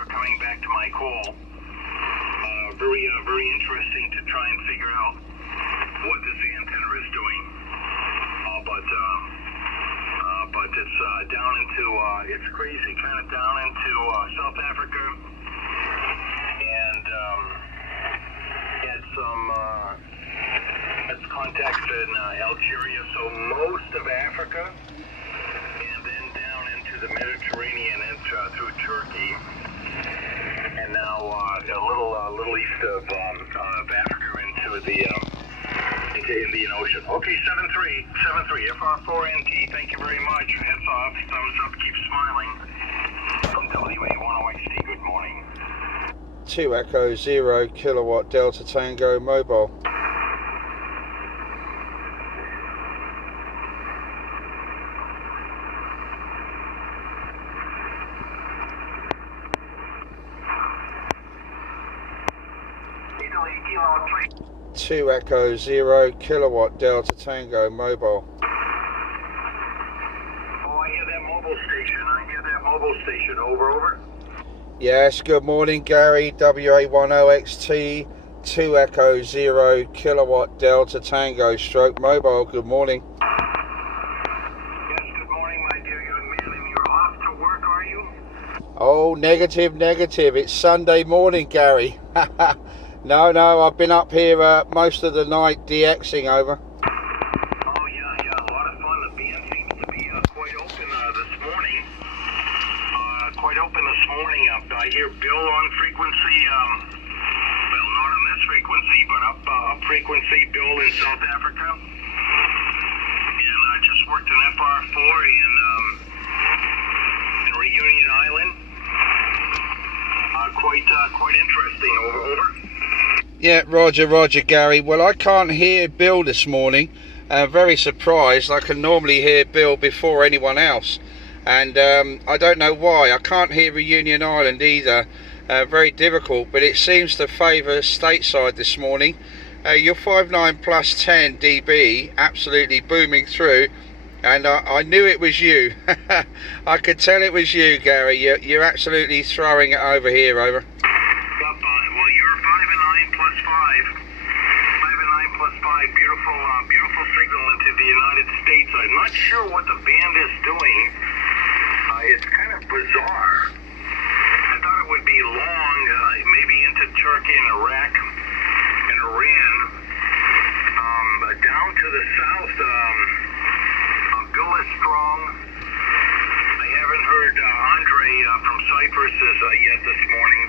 for coming back to my call. Very interesting to try and figure out what this antenna is doing. But it's down into, it's crazy, kind of down into South Africa, and had some contacts in Algeria, so most of Africa, and then down into the Mediterranean and through Turkey, and now a little east of Africa into the Indian Ocean. Okay, 73, FR4NT, thank you very much. Heads off, thumbs up, keep smiling. From WA1OXT, good morning. 2E0KDT Delta Tango Mobile. Kilo 2E0KDT Delta Tango Mobile. Oh, I hear that mobile station. Over. Yes, good morning, Gary. WA1OXT 2E0KDT Delta Tango stroke mobile. Good morning. Yes, good morning, my dear young man. And you're off to work, are you? Oh, negative. It's Sunday morning, Gary. No, I've been up here most of the night DXing over. Oh, yeah, a lot of fun. The band seems to be quite open this morning. I hear Bill on frequency, well, not on this frequency, but up frequency, Bill in South Africa. And I just worked an FR4 in Reunion Island. Quite interesting. Over. Yeah, Roger, Gary. Well, I can't hear Bill this morning. Very surprised. I can normally hear Bill before anyone else. And I don't know why. I can't hear Reunion Island either. Very difficult, but it seems to favour stateside this morning. Your 59 plus 10 dB absolutely booming through. And I knew it was you. I could tell it was you, Gary. You're absolutely throwing it over here, over. Well, you're 5 and 9 plus 5. 5 and 9 plus 5. Beautiful signal into the United States. I'm not sure what the band is doing. It's kind of bizarre. I thought it would be long, maybe into Turkey and Iraq and Iran. But down to the south, Bill is strong. I haven't heard Andre from Cyprus yet this morning.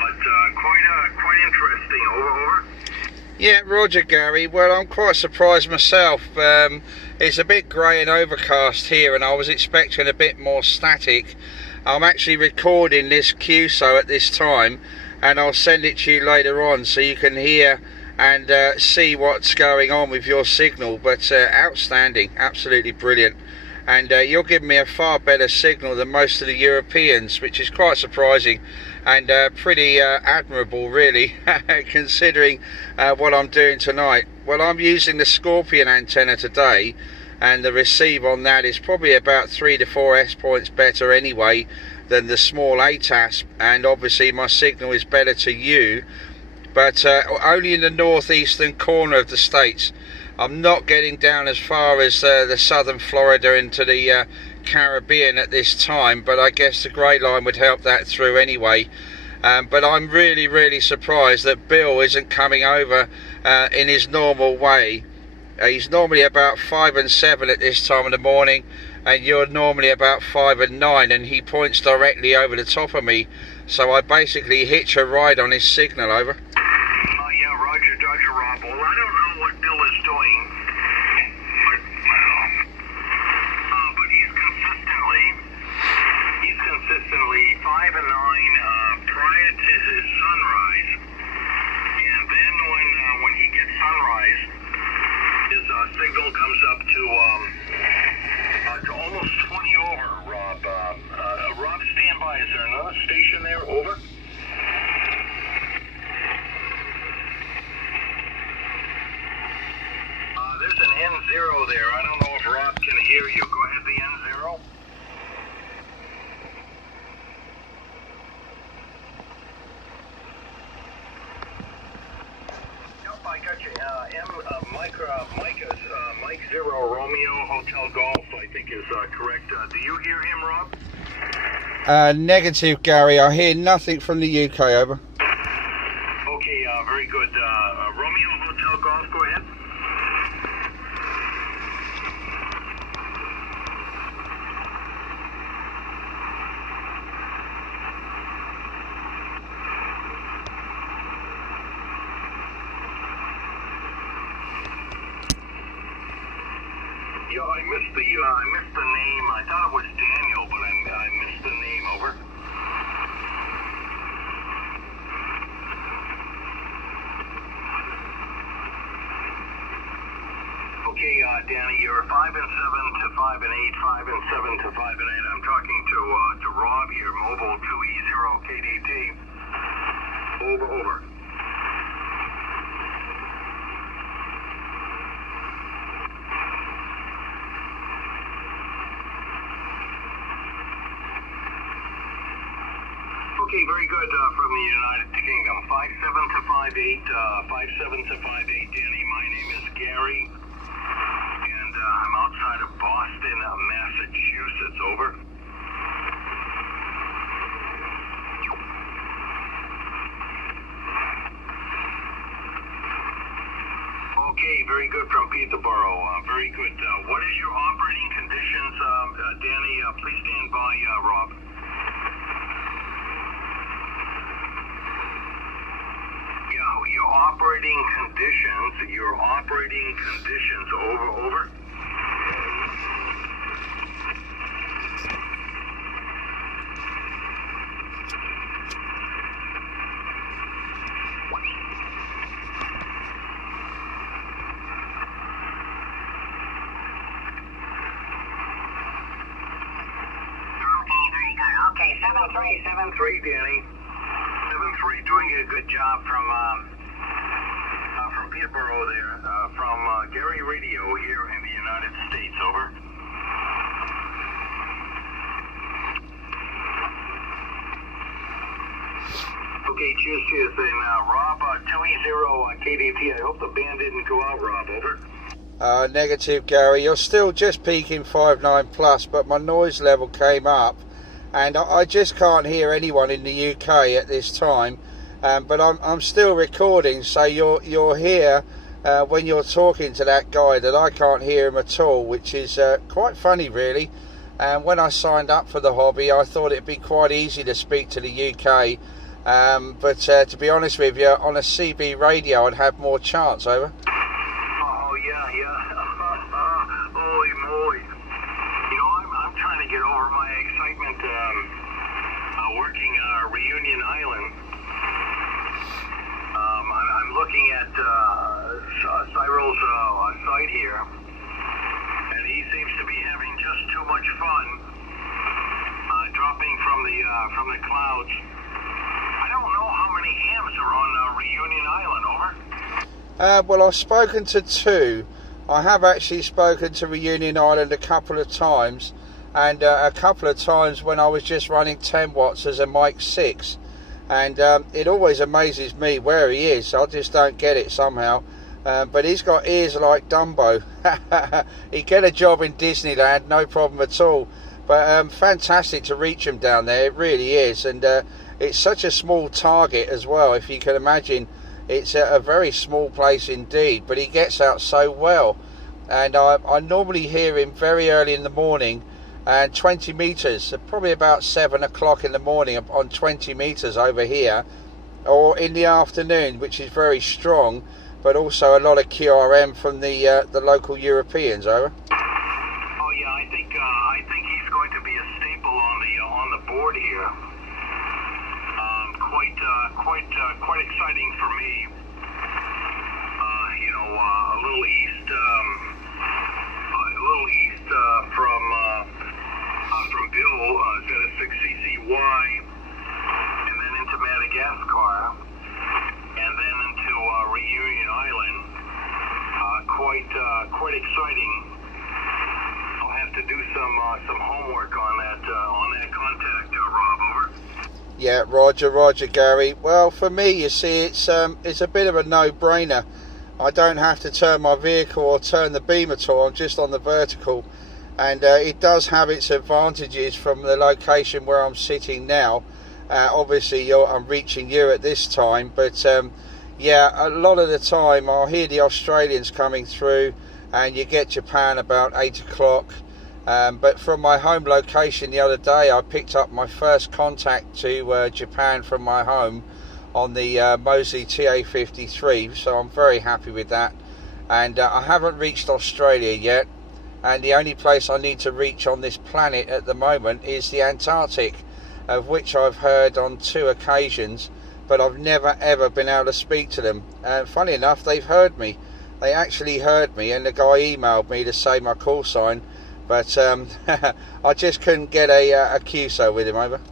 But quite interesting. Over. Yeah, Roger, Gary. Well, I'm quite surprised myself. It's a bit grey and overcast here, and I was expecting a bit more static. I'm actually recording this QSO at this time, and I'll send it to you later on so you can hear and see what's going on with your signal. But outstanding, absolutely brilliant. And you're giving me a far better signal than most of the Europeans, which is quite surprising and pretty admirable, really, considering what I'm doing tonight. Well, I'm using the Scorpion antenna today, and the receive on that is probably about 3 to 4 S points better anyway than the small ATAS, and obviously my signal is better to you, but only in the northeastern corner of the States. I'm not getting down as far as the southern Florida into the Caribbean at this time, but I guess the Grey Line would help that through anyway. But I'm really surprised that Bill isn't coming over in his normal way. He's normally about 5 and 7 at this time of the morning, and you're normally about 5 and 9, and he points directly over the top of me, so I basically hitch a ride on his signal. Over. Yeah, Roger, Rob. Well, I don't know what Bill is doing, but he's consistently 5 and 9 prior to his sunrise, and then when he gets sunrise, his signal comes up to almost 20 over. Rob, stand by. Is there another station there? Over. There's an N0 there. I don't know if Rob can hear you. Go ahead, the N0. Mike Zero Romeo Hotel Golf, I think is correct. Do you hear him, Rob? Negative, Gary. I hear nothing from the UK, over. Okay, very good. Romeo Hotel Golf, go ahead. Yeah, I missed the name. I thought it was Daniel, but I missed the name. Over. Okay, Danny, you're 5 and 7 to 5 and 8, 5 and 7 to 5 and 8. I'm talking to Rob here, mobile 2E0KDT. Over. Okay, very good from the United Kingdom. 57 to 58, 57 to 58, Danny. My name is Gary, and I'm outside of Boston, Massachusetts. Over. Okay, very good from Peterborough. Very good. What is your operating conditions, Danny? Please stand by, Rob. Your operating conditions, over. Okay, 7-3, Danny. 7-3, doing a good job from Peterborough there, from Gary Radio here in the United States. Over. Okay, cheers. And Rob, 2E0KDT. I hope the band didn't go out, Rob. Over. Negative, Gary. You're still just peaking 5.9 plus, but my noise level came up, and I just can't hear anyone in the UK at this time. But I'm still recording, so you're here when you're talking to that guy that I can't hear him at all, which is quite funny, really. And when I signed up for the hobby, I thought it'd be quite easy to speak to the UK. But to be honest with you, on a CB radio, I'd have more chance. Over. Oh yeah. Holy moly! You know, I'm trying to get over my excitement working Reunion Island. I'm looking at Cyril's site here, and he seems to be having just too much fun dropping from the clouds. I don't know how many hams are on Reunion Island. Over. Well, I've spoken to two. I have actually spoken to Reunion Island a couple of times, and a couple of times when I was just running 10 watts as a mic 6. And it always amazes me where he is. I just don't get it somehow. But he's got ears like Dumbo. He'd get a job in Disneyland, no problem at all. But fantastic to reach him down there, it really is. And it's such a small target as well, if you can imagine. It's a very small place indeed, but he gets out so well. And I normally hear him very early in the morning, and 20 meters, probably about 7 o'clock in the morning on 20 meters over here, or in the afternoon, which is very strong, but also a lot of QRM from the local Europeans. Over. Oh yeah, I think he's going to be a staple on the board here. Quite exciting for me. A little east from Bill, Z6CCY, and then into Madagascar, and then into Reunion Island. Quite exciting. I'll have to do some homework on that contact, Rob. Over. Yeah, Roger, Gary. Well, for me, you see, it's a bit of a no-brainer. I don't have to turn my vehicle or turn the beam at all. I'm just on the vertical, and it does have its advantages from the location where I'm sitting now. Obviously I'm reaching you at this time, but yeah, a lot of the time I'll hear the Australians coming through, and you get Japan about 8 o'clock. But from my home location the other day, I picked up my first contact to Japan from my home on the Moseley TA53, so I'm very happy with that. And I haven't reached Australia yet, and the only place I need to reach on this planet at the moment is the Antarctic, of which I've heard on 2 occasions, but I've never ever been able to speak to them. Funny enough, they've heard me. They actually heard me, and the guy emailed me to say my call sign, but I just couldn't get a QSO with him over. Okay,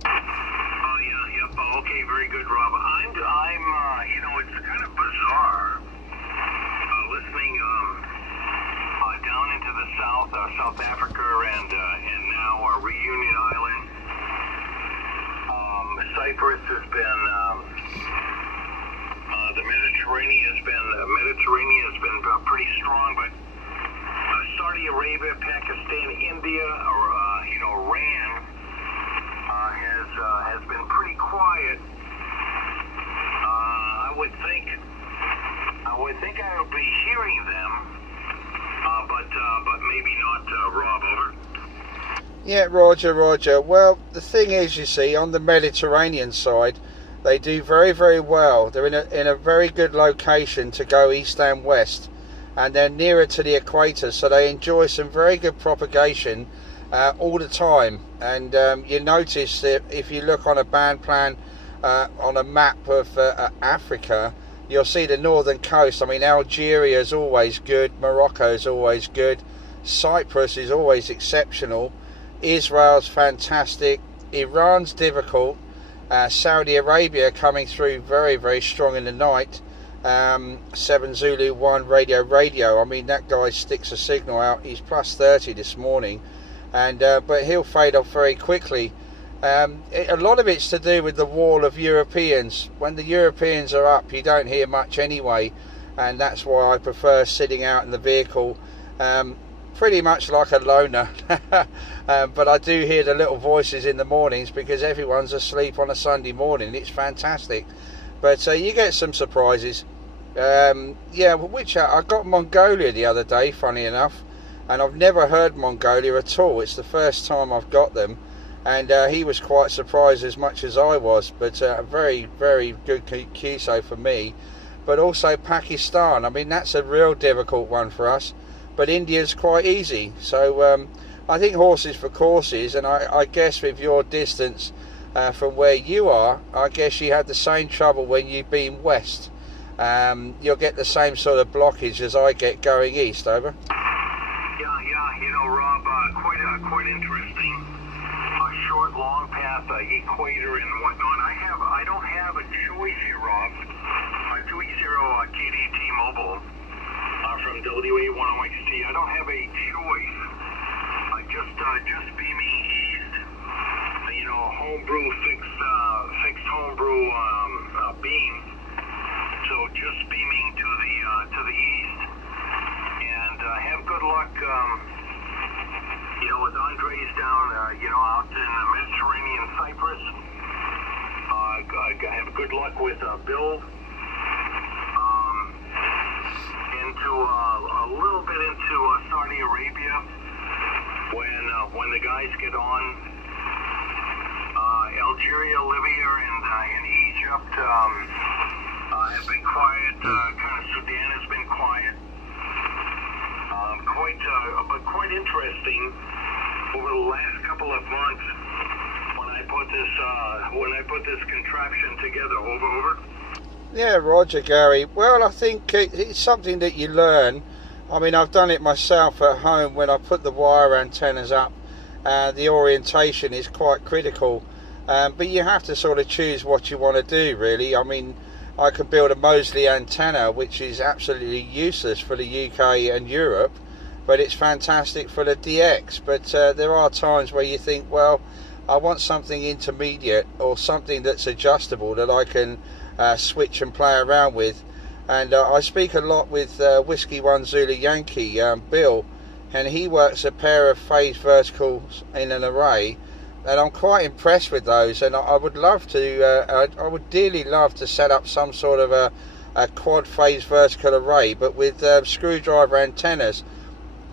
very good, Rob. I'm you know, it's kind of bizarre listening down into the South Africa, and now Reunion Island. Cyprus has been the Mediterranean has been pretty strong, but Saudi Arabia, Pakistan, India, or you know, Iran has been pretty quiet. I would think I would be hearing them, but maybe not, Rob. Over. Yeah, Roger. Well, the thing is, you see, on the Mediterranean side, they do very, very well. They're in a very good location to go east and west, and they're nearer to the equator, so they enjoy some very good propagation all the time. And you notice that if you look on a band plan on a map of Africa, you'll see the northern coast. I mean, Algeria is always good, Morocco is always good, Cyprus is always exceptional, Israel's fantastic, Iran's difficult, Saudi Arabia coming through very, very strong in the night. 7 Zulu 1 radio. I mean, that guy sticks a signal out. He's plus 30 this morning, and but he'll fade off very quickly. A lot of it's to do with the wall of Europeans. When the Europeans are up, you don't hear much anyway, and that's why I prefer sitting out in the vehicle, pretty much like a loner. But I do hear the little voices in the mornings because everyone's asleep on a Sunday morning. It's fantastic. But you get some surprises. Yeah, which I got Mongolia the other day, funny enough, and I've never heard Mongolia at all. It's the first time I've got them, and he was quite surprised as much as I was. But a very, very good QSO for me. But also Pakistan. I mean, that's a real difficult one for us, but India's quite easy. So I think horses for courses, and I guess with your distance from where you are, I guess you had the same trouble when you beam west. You'll get the same sort of blockage as I get going east. Over. Yeah, you know, Rob, quite interesting. Short, long path, equator and whatnot. I don't have a choice here, Rob. 2E0KDT mobile from WA1OXT. I don't have a choice. Just beaming east. You know, homebrew fixed homebrew beam. So just beaming to the east, and have good luck. You know, with Andres down, you know, out in the Mediterranean, Cyprus. I have good luck with Bill. Into a little bit into Saudi Arabia when the guys get on. Algeria, Libya, and Egypt have been quiet. Kind of Sudan has been quiet. But quite interesting over the last couple of months when I put this contraption together. Over. Yeah, Roger, Gary. Well, I think it's something that you learn. I mean, I've done it myself at home when I put the wire antennas up. The orientation is quite critical, but you have to sort of choose what you want to do, really. I mean, I could build a Moseley antenna, which is absolutely useless for the UK and Europe, but it's fantastic for the DX. But there are times where you think, well, I want something intermediate or something that's adjustable that I can switch and play around with. And I speak a lot with Whiskey 1 Zulu Yankee, Bill, and he works a pair of phase verticals in an array, and I'm quite impressed with those. And I would love to, I would dearly love to set up some sort of a quad phase vertical array, but with screwdriver antennas,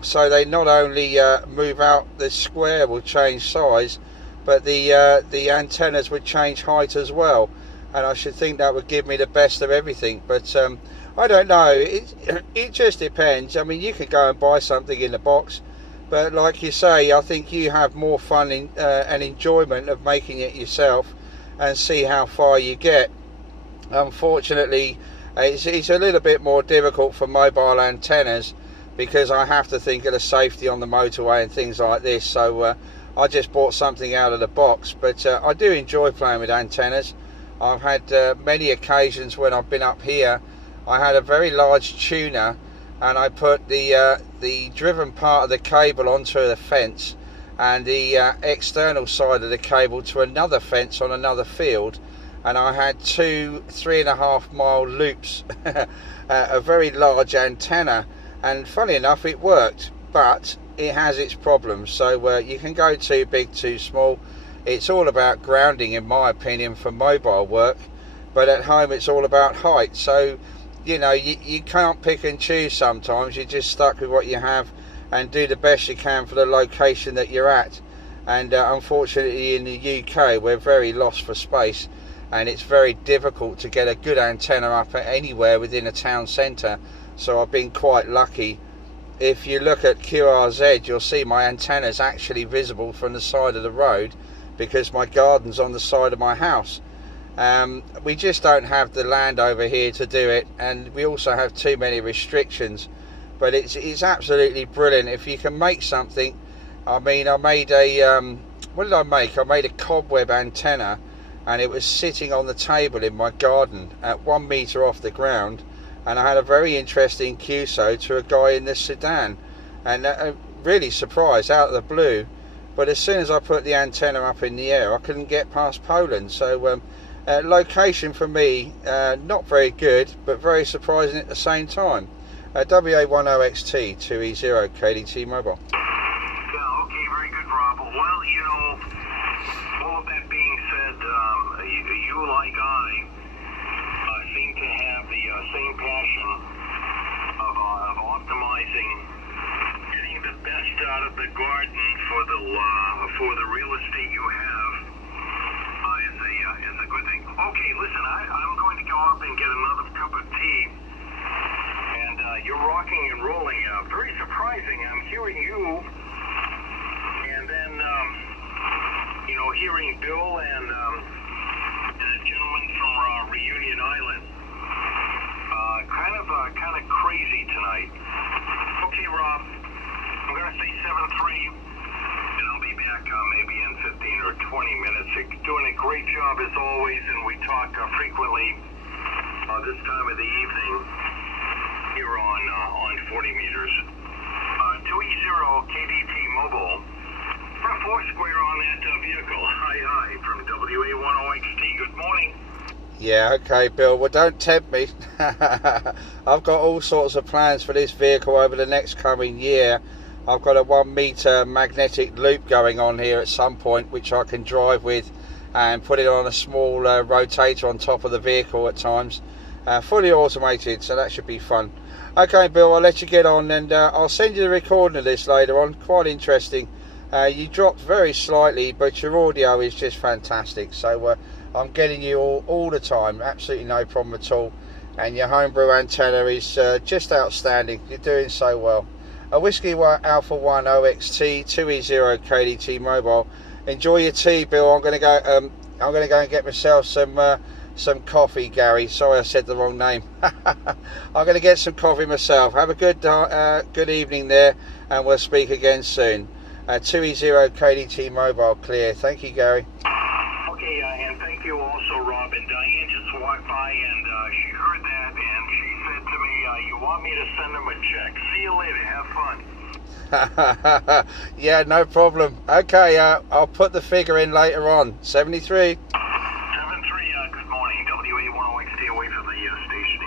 so they not only move out, the square will change size, but the antennas would change height as well. And I should think that would give me the best of everything. But I don't know, it just depends. I mean, you could go and buy something in the box, but like you say, I think you have more fun and enjoyment of making it yourself and see how far you get. Unfortunately, it's a little bit more difficult for mobile antennas, because I have to think of the safety on the motorway and things like this. So I just bought something out of the box. But I do enjoy playing with antennas. I've had many occasions when I've been up here. I had a very large tuner, and I put the driven part of the cable onto the fence, and the external side of the cable to another fence on another field, and I had 2 3.5 mile loops, a very large antenna, and funny enough it worked, but it has its problems. So you can go too big, too small. It's all about grounding, in my opinion, for mobile work, but at home it's all about height. So you know, you can't pick and choose sometimes. You're just stuck with what you have and do the best you can for the location that you're at. And unfortunately in the UK we're very lost for space, and it's very difficult to get a good antenna up at anywhere within a town centre. So I've been quite lucky. If you look at QRZ, you'll see my antenna's actually visible from the side of the road, because my garden's on the side of my house. We just don't have the land over here to do it, and we also have too many restrictions. But it's absolutely brilliant if you can make something. I mean, I made a what did I make? I made a cobweb antenna, and it was sitting on the table in my garden at 1 meter off the ground, and I had a very interesting QSO to a guy in the Sudan, and really surprised out of the blue. But as soon as I put the antenna up in the air, I couldn't get past Poland. So location for me, not very good, but very surprising at the same time. WA1OXT 2E0KDT mobile. Yeah, okay, very good, Rob. Well, you know, all of that being said, you like I seem to have the same passion of optimizing, getting the best out of the garden for the real estate you have. Is a good thing. Okay, listen, I'm going to go up and get another cup of tea, and you're rocking and rolling. Very surprising. I'm hearing you, and then you know, hearing Bill and a gentleman from Reunion Island. Kind of crazy tonight. Okay, Rob, I'm gonna say 7-3. And I'll be back maybe in 15 or 20 minutes. You're doing a great job as always, and we talk frequently this time of the evening here on 40 meters. 2E0KDT mobile. Put a 4 square on that vehicle. Hi from WA1OXT. Good morning. Yeah, okay, Bill. Well, don't tempt me. I've got all sorts of plans for this vehicle over the next coming year. I've got a 1 meter magnetic loop going on here at some point, which I can drive with and put it on a small rotator on top of the vehicle at times. Fully automated, so that should be fun. Okay, Bill, I'll let you get on, and I'll send you the recording of this later on. Quite interesting. You dropped very slightly, but your audio is just fantastic. So I'm getting you all the time, absolutely no problem at all. And your homebrew antenna is just outstanding. You're doing so well. A Whiskey Alpha 1 OXT 2E0KDT mobile. Enjoy your tea, Bill. I'm going to go and get myself some coffee, Gary. Sorry, I said the wrong name. I'm going to get some coffee myself. Have a good evening there, and we'll speak again soon. 2E0KDT mobile clear. Thank you, Gary. Okay, and thank you also, Rob. And Diane just walked by, and she heard that, and she said to me, you want me to send them a check. See you later. Have fun. Yeah, no problem. Okay, I'll put the figure in later on. 73. 7-3, good morning. WA1OXT away from the station.